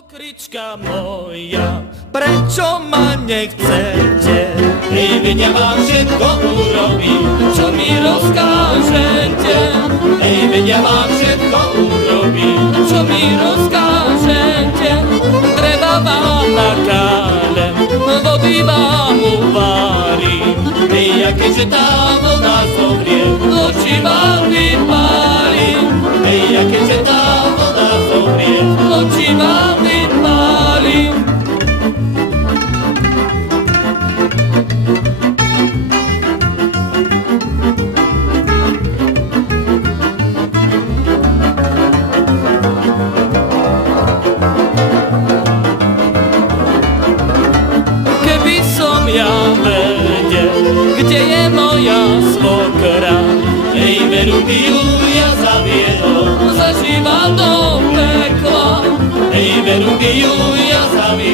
Mokrička moja, prečo ma nechcete? Hej, veď ja vám všetko urobím, čo mi rozkážete. Hej, veď ja vám všetko urobím, čo mi rozkážete. Dreva vám nakáľem, vody vám uvárim. Hej, a keďže tá voda zomrie, oči vám vypálim. Hej, a keďže tá voda zomrie, oči vám vypálim. Keby som ja vedel, kde je moja svokra, hej, veru by ju ja zaviedol, zažíva do pekla. Hej, veru by ju ja zaviedol,